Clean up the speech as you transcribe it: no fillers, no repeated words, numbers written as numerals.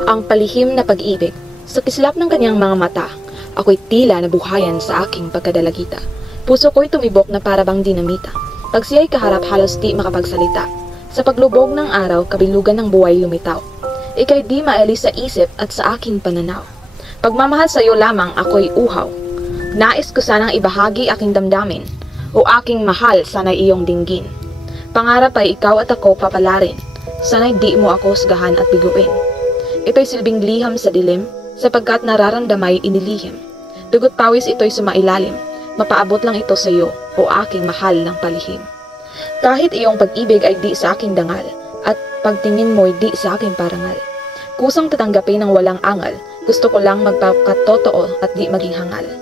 Ang palihim na pag-ibig. Sa kislap ng kanyang mga mata, ako'y tila nabuhayan sa aking pagkadalagita. Puso ko'y tumibok na parabang dinamita. Pag siya'y kaharap, halos di makapagsalita. Sa paglubog ng araw, kabilugan ng buhay lumitaw. Ika'y di maalis sa isip at sa aking pananaw. Pagmamahal sa iyo lamang ako'y uhaw. Nais ko sanang ibahagi aking damdamin, o aking mahal sana'y iyong dinggin. Pangarap ay ikaw at ako papalarin, sana'y di mo ako sgahan at biguin. Ito'y silbing liham sa dilim, sapagkat nararamdamay inilihim. Dugot pawis ito'y sumailalim, mapaabot lang ito sa iyo, o aking mahal ng palihim. Kahit iyong pag-ibig ay di sa aking dangal, at pagtingin mo'y di sa aking parangal. Kusang tatanggapin ng walang angal, gusto ko lang magpakatotoo at di maging hangal.